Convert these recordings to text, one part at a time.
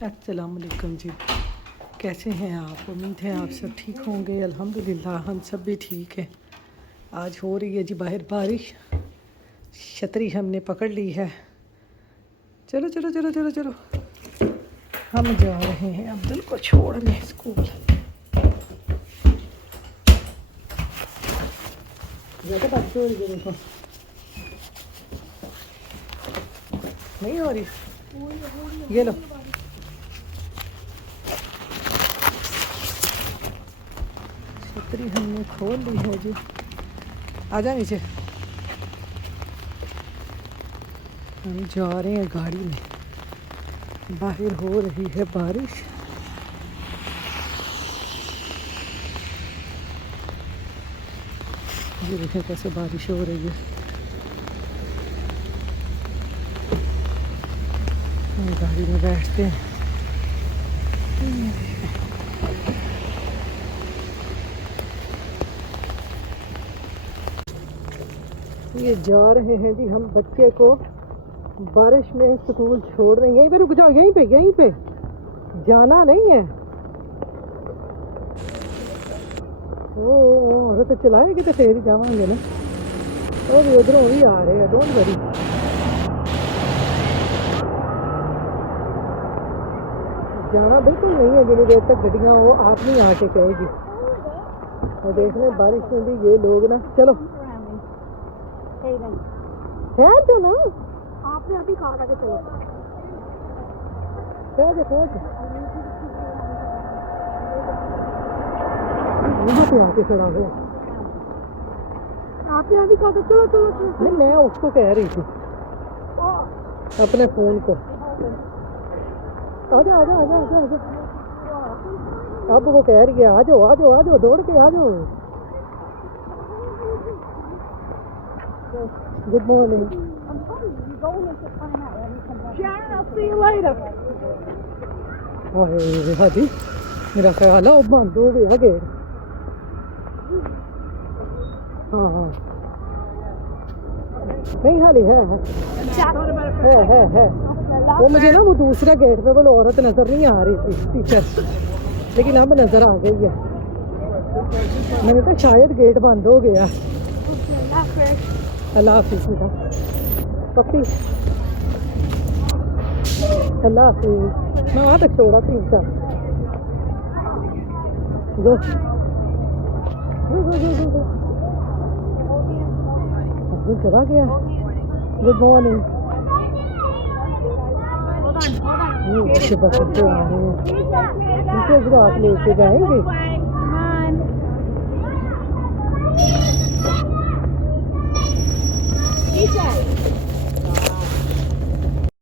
अस्सलाम वालेकुम जी। कैसे हैं आप? उम्मीद है आप सब ठीक होंगे। अल्हम्दुलिल्लाह हम सब भी ठीक हैं। आज हो रही है जी बाहर बारिश। छतरी हमने पकड़ ली है। चलो चलो चलो चलो चलो, हम जा रहे हैं अब्दुल को छोड़ने स्कूल। ज़्यादा बारिश हो रही है, देखो नहीं हो रही। ये लो, छतरी हमने खोल ली है जी। आजा नीचे। हम जा रहे हैं गाड़ी में। बाहर हो रही है बारिश। ये देखें कैसे बारिश हो रही है। हम गाड़ी में बैठते हैं। ये जा रहे हैं जी हम बच्चे को बारिश में स्कूल छोड़ रहे हैं। यहीं पे रुक जाओ, यहीं पे जाना नहीं है। वो तो चलाएगी तो फिर जावांगे ना। वो भी उधरों भी आ रहे हैं, डोंट वरी। जाना बिल्कुल नहीं है जितनी देर तक गड्डियाँ वो आप नहीं आके कहेगी। और देख रहे बारिश में भी ये लोग ना। चलो ठहर जाओ ना, आपने अभी कहा था कि वहाँ पे आके खड़ा हो। आपने अभी कहा था चलो चलो चलो। नहीं, मैं उसको कह रही थी अपने फ़ोन को। आजा आजा आजा आजा आजा। अब वो कह रही है आ जाओ आ जाओ आ जाओ, दौड़ के आ जाओ। Good morning. Sharon, I'll see you later. हाजी मेरा ख्याल है वो बंद हो गया गेट। हाँ हाँ नहीं हाली है वो मुझे ना वो दूसरा गेट पे वो औरत नज़र नहीं आ रही थी टीचर, लेकिन अब नज़र आ गई है। मैंने कहा शायद गेट बंद हो गया। अल्लाह हाफिज़ बेटा पप्पी, अल्लाह हाफिज़। मैं वहाँ तक छोड़ा 3-4 गो अब्दुल चला गया। Good morning. अच्छे बच्चे आ रहे हैं, इनसे रात लेके जाएंगे।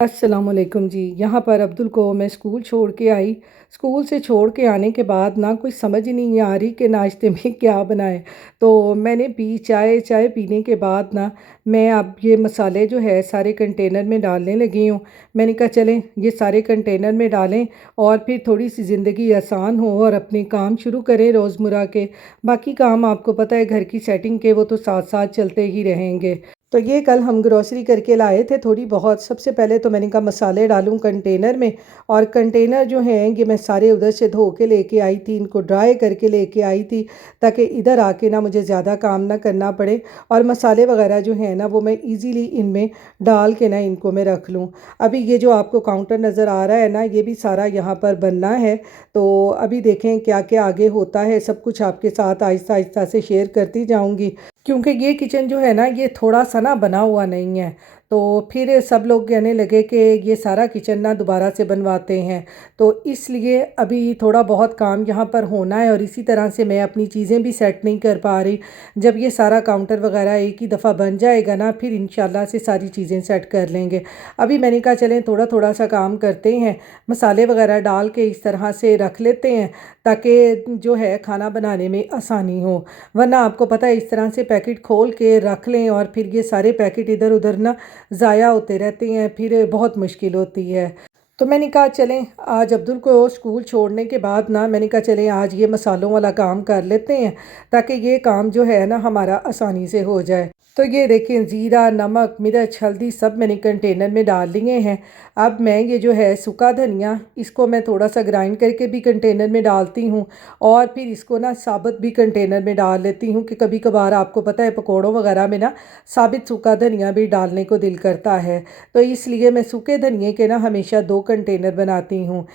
अस्सलाम वालेकुम जी। यहाँ पर अब्दुल को मैं स्कूल छोड़ के आई। स्कूल से छोड़ के आने के बाद ना कुछ समझ ही नहीं आ रही कि नाश्ते में क्या बनाएं। तो मैंने पी चाय पीने के बाद ना मैं अब ये मसाले जो है सारे कंटेनर में डालने लगी हूँ। मैंने कहा चलें ये सारे कंटेनर में डालें और फिर थोड़ी सी ज़िंदगी आसान हो और अपने काम शुरू करें रोज़मर्रा के। बाकी काम आपको पता है घर की सेटिंग के, वो तो साथ साथ चलते ही रहेंगे। तो ये कल हम ग्रॉसरी करके लाए थे थोड़ी बहुत। सबसे पहले तो मैंने कहा मसाले डालूं कंटेनर में, और कंटेनर जो हैं ये मैं सारे उधर से धो के लेके आई थी, इनको ड्राई करके लेके आई थी ताकि इधर आके ना मुझे ज़्यादा काम ना करना पड़े। और मसाले वगैरह जो हैं ना वो मैं इजीली इनमें डाल के ना इनको मैं रख लूँ। अभी ये जो आपको काउंटर नज़र आ रहा है ना ये भी सारा यहाँ पर बनना है। तो अभी देखें क्या क्या आगे होता है, सब कुछ आपके साथ आहिस्ता आहिस्ता से शेयर करती जाऊँगी। क्योंकि ये किचन जो है ना ये थोड़ा सा ना बना हुआ नहीं है, तो फिर सब लोग कहने लगे कि ये सारा किचन ना दोबारा से बनवाते हैं। तो इसलिए अभी थोड़ा बहुत काम यहाँ पर होना है और इसी तरह से मैं अपनी चीज़ें भी सेट नहीं कर पा रही। जब ये सारा काउंटर वगैरह एक ही दफ़ा बन जाएगा ना फिर इंशाल्लाह से सारी चीज़ें सेट कर लेंगे। अभी मैंने कहा चलें थोड़ा थोड़ा सा काम करते हैं, मसाले वगैरह डाल के इस तरह से रख लेते हैं ताकि जो है खाना बनाने में आसानी हो। वरना आपको पता है इस तरह से पैकेट खोल के रख लें और फिर ये सारे पैकेट इधर उधर ना ज़ाया होते रहते हैं, फिर बहुत मुश्किल होती है। तो मैंने कहा चलें आज अब्दुल को स्कूल छोड़ने के बाद ना मैंने कहा चलें आज ये मसालों वाला काम कर लेते हैं ताकि ये काम जो है ना हमारा आसानी से हो जाए। तो ये देखें ज़ीरा, नमक, मिर्च, हल्दी सब मैंने कंटेनर में डाल लिए हैं। अब मैं ये जो है सूखा धनिया इसको मैं थोड़ा सा ग्राइंड करके भी कंटेनर में डालती हूँ और फिर इसको ना साबुत भी कंटेनर में डाल लेती हूँ कि कभी कभार आपको पता है पकौड़ों वगैरह में ना साबित सूखा धनिया भी डालने को दिल करता है। तो इसलिए मैं सूखे धनिए के ना हमेशा 2 कंटेनर बनाती हूँ।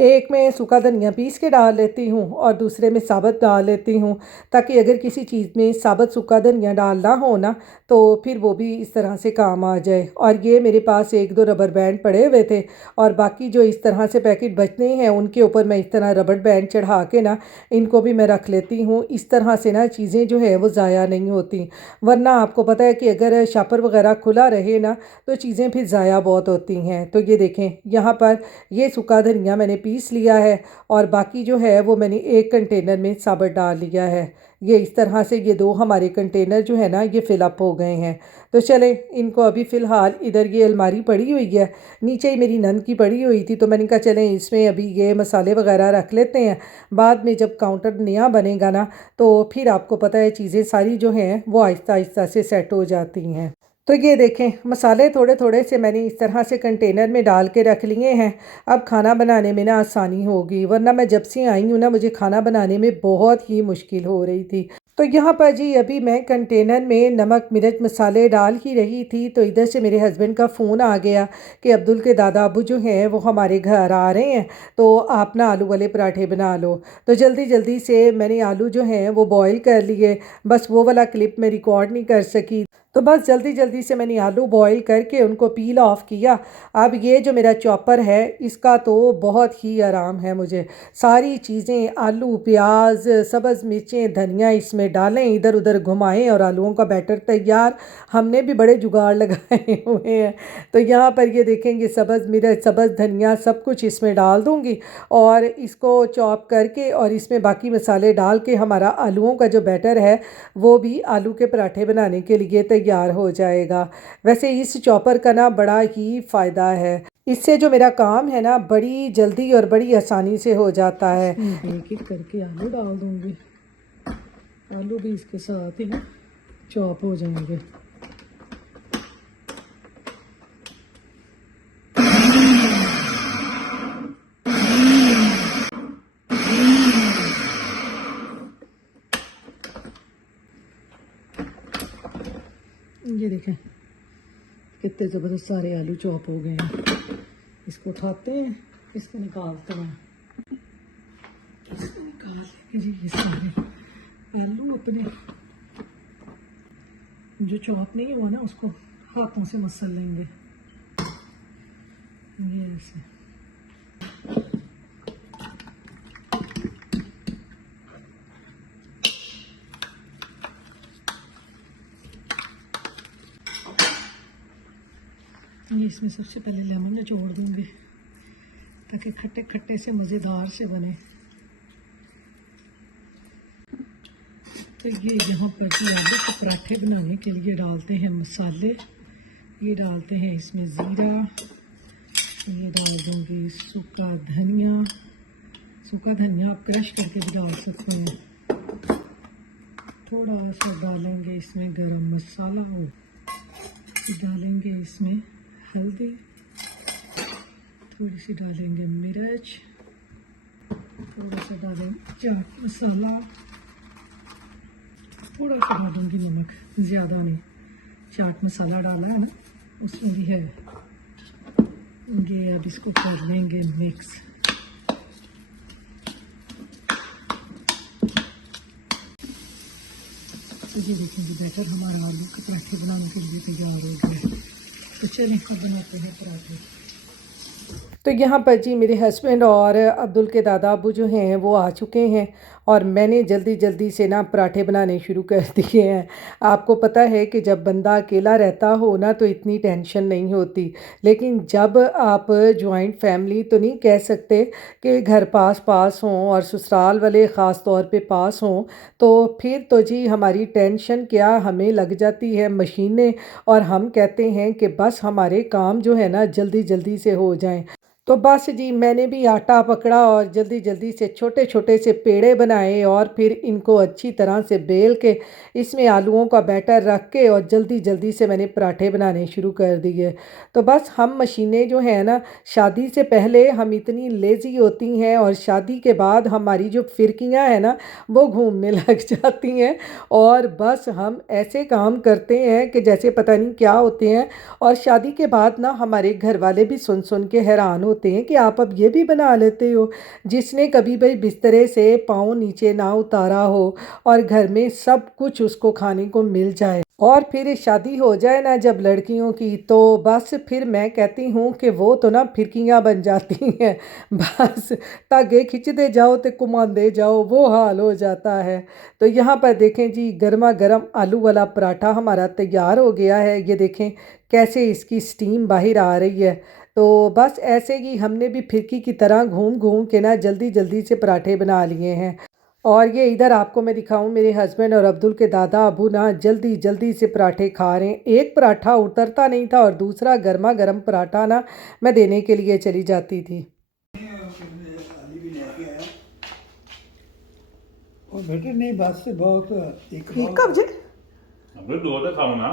एक में सूखा धनिया पीस के डाल लेती हूँ और दूसरे में साबुत डाल लेती हूँ, ताकि अगर किसी चीज़ में साबुत सूखा धनिया डालना हो ना तो फिर वो भी इस तरह से काम आ जाए। और ये मेरे पास 1-2 रबर बैंड पड़े हुए थे और बाकी जो इस तरह से पैकेट बचते हैं उनके ऊपर मैं इस तरह रबर बैंड चढ़ा के ना इनको भी मैं रख लेती हूँ। इस तरह से ना चीज़ें जो है वो ज़ाया नहीं होती, वरना आपको पता है कि अगर शापर वगैरह खुला रहे ना तो चीज़ें फिर ज़ाया बहुत होती हैं। तो ये देखें यहाँ पर ये सूखा धनिया मैंने पीस लिया है और बाकी जो है वो मैंने एक कंटेनर में साबुत डाल लिया है। ये इस तरह से ये 2 हमारे कंटेनर जो है ना ये फिल अप हो गए हैं। तो चलें इनको अभी फ़िलहाल इधर ये अलमारी पड़ी हुई है, नीचे ही मेरी नंद की पड़ी हुई थी, तो मैंने कहा चलें इसमें अभी ये मसाले वगैरह रख लेते हैं। बाद में जब काउंटर नया बनेगा ना तो फिर आपको पता है चीज़ें सारी जो हैं वो आहिस्ता आहिस्ता से सेट हो जाती हैं। तो ये देखें मसाले थोड़े थोड़े से मैंने इस तरह से कंटेनर में डाल के रख लिए हैं। अब खाना बनाने में ना आसानी होगी, वरना मैं जब से आई हूँ ना मुझे खाना बनाने में बहुत ही मुश्किल हो रही थी। तो यहाँ पर जी अभी मैं कंटेनर में नमक मिर्च मसाले डाल ही रही थी तो इधर से मेरे हस्बैंड का फ़ोन आ गया कि अब्दुल के दादा अबू जो हैं वो हमारे घर आ रहे हैं, तो आप ना आलू वाले पराठे बना लो। तो जल्दी जल्दी से मैंने आलू जो हैं वो बॉईल कर लिए, बस वो वाला क्लिप मैं रिकॉर्ड नहीं कर सकी। तो बस जल्दी जल्दी से मैंने आलू बॉईल करके उनको पील ऑफ किया। अब ये जो मेरा चॉपर है इसका तो बहुत ही आराम है मुझे। सारी चीज़ें आलू प्याज सब्ज़ मिर्चें धनिया इसमें डालें, इधर उधर घुमाएं और आलूओं का बैटर तैयार। हमने भी बड़े जुगाड़ लगाए हुए हैं। तो यहाँ पर ये देखेंगे सब्ज़ मिर्च सब्ज़ धनिया सब कुछ इसमें डाल दूँगी और इसको चॉप करके और इसमें बाकी मसाले डाल के हमारा आलूओं का जो बैटर है वो भी आलू के पराठे बनाने के लिए तैयार हो जाएगा। वैसे इस चॉपर का ना बड़ा ही फ़ायदा है, इससे जो मेरा काम है ना बड़ी जल्दी और बड़ी आसानी से हो जाता है। एक एक करके आलू डाल दूँगी, आलू भी इसके साथ ही ना चॉप हो जाएंगे। ये देखें कितने ज़बरदस्त सारे आलू चॉप हो गए हैं। इसको उठाते हैं, इसको निकालते हैं, इसको निकाल लेंगे जी। ये सारे आलू अपने जो चॉप नहीं हुआ ना उसको हाथों से मसल लेंगे, ये ऐसे। ये इसमें सबसे पहले लेमन निचोड़ दूँगी ताकि खट्टे खट्टे से मज़ेदार से बने। तो ये यहाँ पर जो आलू के पराठे बनाने के लिए डालते हैं मसाले। ये डालते हैं इसमें ज़ीरा, ये डाल दूँगी सूखा धनिया। सूखा धनिया आप क्रश करके भी डाल सकते हैं। थोड़ा सा डालेंगे इसमें गरम मसाला, डालेंगे इसमें हल्दी, थोड़ी सी डालेंगे मिर्च, थोड़ा सा डालेंगे चाट मसाला, थोड़ा सा डालूंगी नमक, ज़्यादा नहीं। चाट मसाला डाला है ना उसमें भी है। ये अब इसको कर लेंगे मिक्स। तो ये देखेंगे बैटर हमारा आलू के पराठे बनाने के लिए तैयार हो गया है। तो चलें अब बनाते हैं पराठे। तो यहाँ पर जी मेरे हस्बैंड और अब्दुल के दादा अबू जो हैं वो आ चुके हैं और मैंने जल्दी जल्दी से ना पराठे बनाने शुरू कर दिए हैं। आपको पता है कि जब बंदा अकेला रहता हो ना तो इतनी टेंशन नहीं होती, लेकिन जब आप जॉइंट फैमिली तो नहीं कह सकते कि घर पास पास हों और ससुराल वाले ख़ास तौर पे पास हों, तो फिर तो जी हमारी टेंशन क्या हमें लग जाती है मशीनें, और हम कहते हैं कि बस हमारे काम जो है ना जल्दी जल्दी से हो जाएं। तो बस जी मैंने भी आटा पकड़ा और जल्दी-जल्दी से छोटे-छोटे से पेड़े बनाए और फिर इनको अच्छी तरह से बेल के इसमें आलूओं का बैटर रख के और जल्दी-जल्दी से मैंने पराठे बनाने शुरू कर दिए। तो बस हम मशीनें जो हैं ना, शादी से पहले हम इतनी लेज़ी होती हैं और शादी के बाद हमारी जो फिरकियाँ हैं ना, वो घूमने लग जाती हैं और बस हम ऐसे काम करते हैं कि जैसे पता नहीं क्या होते हैं। और शादी के बाद ना हमारे घर वाले भी सुन-सुन के हैरान होते हैं कि आप अब ये भी बना लेते हो। जिसने कभी भई बिस्तरे से पाँव नीचे ना उतारा हो और घर में सब कुछ उसको खाने को मिल जाए और फिर शादी हो जाए ना जब लड़कियों की, तो बस फिर मैं कहती हूँ कि वो तो ना फिरकियाँ बन जाती हैं। बस धागे खिंचदे जाओ ते घुमांदे जाओ, वो हाल हो जाता है। तो यहाँ पर देखें जी, गरमा-गरम आलू वाला पराठा हमारा तैयार हो गया है। ये देखें कैसे इसकी स्टीम बाहर आ रही है। तो बस ऐसे ही हमने भी फिरकी की तरह घूम-घूम के ना जल्दी-जल्दी से पराठे बना लिए हैं। और ये इधर आपको मैं दिखाऊँ, मेरे हस्बैंड और अब्दुल के दादा अबू ना जल्दी-जल्दी से पराठे खा रहे हैं। एक पराठा उतरता नहीं था और दूसरा गरमा-गरम पराठा ना मैं देने के लिए चली जाती थी। अली भी लेके आया और बेटे नहीं बस से बहुत एक कब जी? अबे दो तो खाओ ना,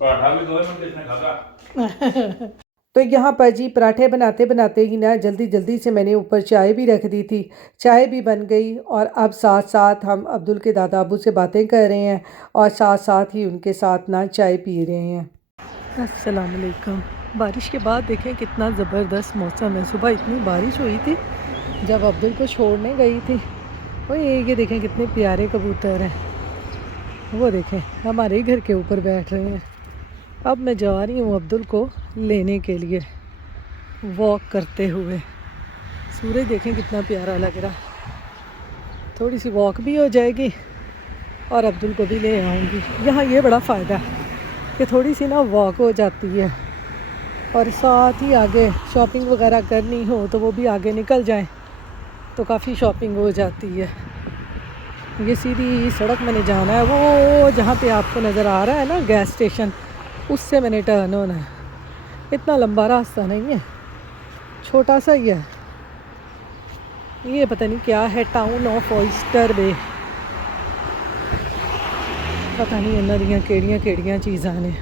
पराठा भी दो है, मैंने किसने खागा। तो यहाँ पर जी पराठे बनाते-बनाते ही ना जल्दी-जल्दी से मैंने ऊपर चाय भी रख दी थी। चाय भी बन गई और अब साथ-साथ हम अब्दुल के दादा अबू से बातें कर रहे हैं और साथ-साथ ही उनके साथ ना चाय पी रहे हैं। अस्सलाम वालेकुम। बारिश के बाद देखें कितना ज़बरदस्त मौसम है। सुबह इतनी बारिश हुई थी जब अब्दुल को छोड़ने गई थी। और ये देखें कितने प्यारे कबूतर हैं। वो देखें हमारे ही घर के ऊपर बैठ रहे हैं। अब मैं जा रही हूँ अब्दुल को लेने के लिए वॉक करते हुए। सूरज देखें कितना प्यारा लग रहा है। थोड़ी सी वॉक भी हो जाएगी और अब्दुल को भी ले आऊँगी। यहाँ ये बड़ा फ़ायदा है कि थोड़ी सी ना वॉक हो जाती है और साथ ही आगे शॉपिंग वगैरह करनी हो तो वो भी आगे निकल जाए तो काफ़ी शॉपिंग हो जाती है। ये सीधी सड़क मैंने जाना है, वो जहाँ पे आपको नज़र आ रहा है ना गैस स्टेशन, उससे मैंने टर्न होना है। इतना लंबा रास्ता नहीं है, छोटा सा ही है। ये पता नहीं क्या है, टाउन ऑफ ऑयस्टर बे। पता नहीं इन्हां दियां केड़ियां चीज़ां ने।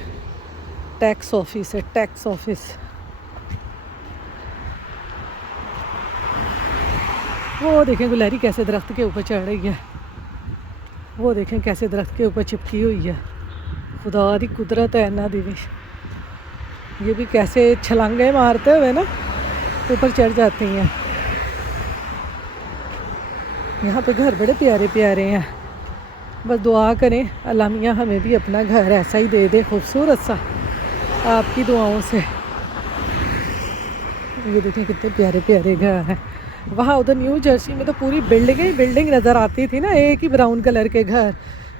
टैक्स ऑफिस है, टैक्स ऑफिस। वो देखें गुलहरी कैसे दरख्त के ऊपर चढ़ रही है। वो देखें कैसे दरख्त के ऊपर चिपकी हुई है। खुदा दी कुदरत है इन्हां दी भी। ये भी कैसे छलांगे मारते हुए ना ऊपर चढ़ जाती हैं। यहाँ पे घर बड़े प्यारे प्यारे हैं। बस दुआ करें अल्लाह मियाँ हमें भी अपना घर ऐसा ही दे दे, खूबसूरत सा, आपकी दुआओं से। ये देखें कितने प्यारे प्यारे घर हैं। वहाँ उधर न्यू जर्सी में तो पूरी बिल्डिंग नज़र आती थी ना, एक ही ब्राउन कलर के घर।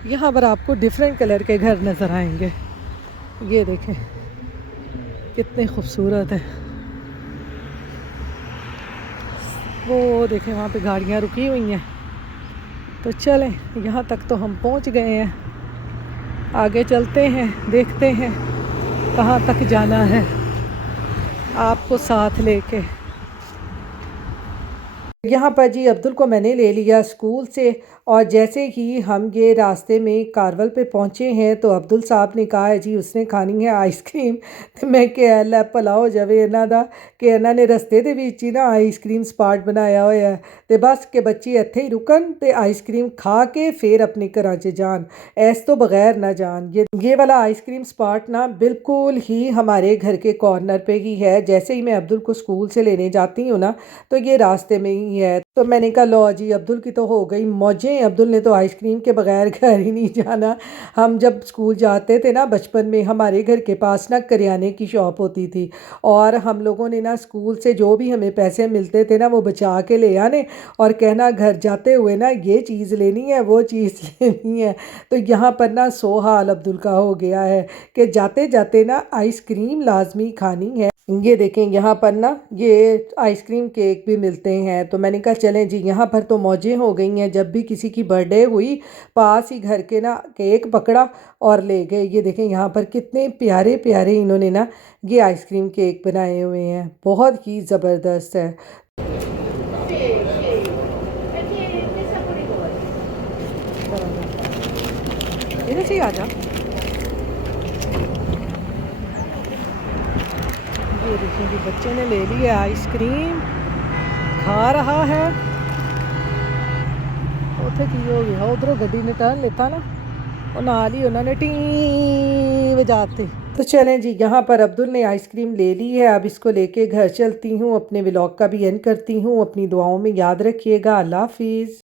यहाँ पर आपको डिफरेंट कलर के घर नज़र आएंगे। ये देखें कितने खूबसूरत है। वो देखें वहाँ पे गाड़ियाँ रुकी हुई हैं। तो चलें, यहाँ तक तो हम पहुँच गए हैं। आगे चलते हैं, देखते हैं कहाँ तक जाना है आपको साथ लेके। यहाँ पर जी अब्दुल को मैंने ले लिया स्कूल से और जैसे ही हम ये रास्ते में कारवल पे पहुँचे हैं तो अब्दुल साहब ने कहा है जी उसने खानी है आइसक्रीम। तो मैं क्या लै भला हो जावे इन्हां दा कि इन्हां ने रस्ते दे विच ही ना आइसक्रीम स्पॉट बनाया होया है ते बस के बच्चे इत्थे ही रुकन ते आइसक्रीम खा के फिर अपने घरां च जान, ऐस तो बगैर ना जान। ये वाला आइसक्रीम स्पॉट ना बिल्कुल ही हमारे घर के कॉर्नर पे ही है। जैसे ही मैं अब्दुल को स्कूल से लेने जाती हूँ ना तो ये रास्ते में ही है। तो मैंने कहा लो जी अब्दुल की तो हो गई मौजें, अब्दुल ने तो आइसक्रीम के बगैर घर ही नहीं जाना। हम जब स्कूल जाते थे ना बचपन में, हमारे घर के पास ना करियाने की शॉप होती थी और हम लोगों ने ना स्कूल से जो भी हमें पैसे मिलते थे ना वो बचा के ले आने और कहना घर जाते हुए ना ये चीज़ लेनी है, वो चीज़ लेनी है। तो यहाँ पर ना सो हाल अब्दुल का हो गया है कि जाते जाते ना आइसक्रीम लाजमी खानी है। ये देखें यहाँ पर ना ये आइसक्रीम केक भी मिलते हैं। तो तो मैंने कहा चलें जी, यहाँ पर तो मौजें हो गई हैं। जब भी किसी की बर्थडे हुई, पास ही घर के ना केक पकड़ा और ले गए। ये देखें यहाँ पर कितने प्यारे प्यारे इन्होंने ना ये आइसक्रीम केक बनाए हुए हैं, बहुत ही ज़बरदस्त है। इधर से आ जा। ये देखिए जी, बच्चे ने ले ली है आइसक्रीम, खा रहा है। उथे की हो गया, उधरों गड्डी ने टर्न लेता ना, और नाल ही उन्होंने टी बजाते। तो चलें जी, यहाँ पर अब्दुल ने आइसक्रीम ले ली है। अब इसको लेके घर चलती हूँ, अपने व्लॉग का भी एंड करती हूँ। अपनी दुआओं में याद रखिएगा। अल्लाह हाफिज़।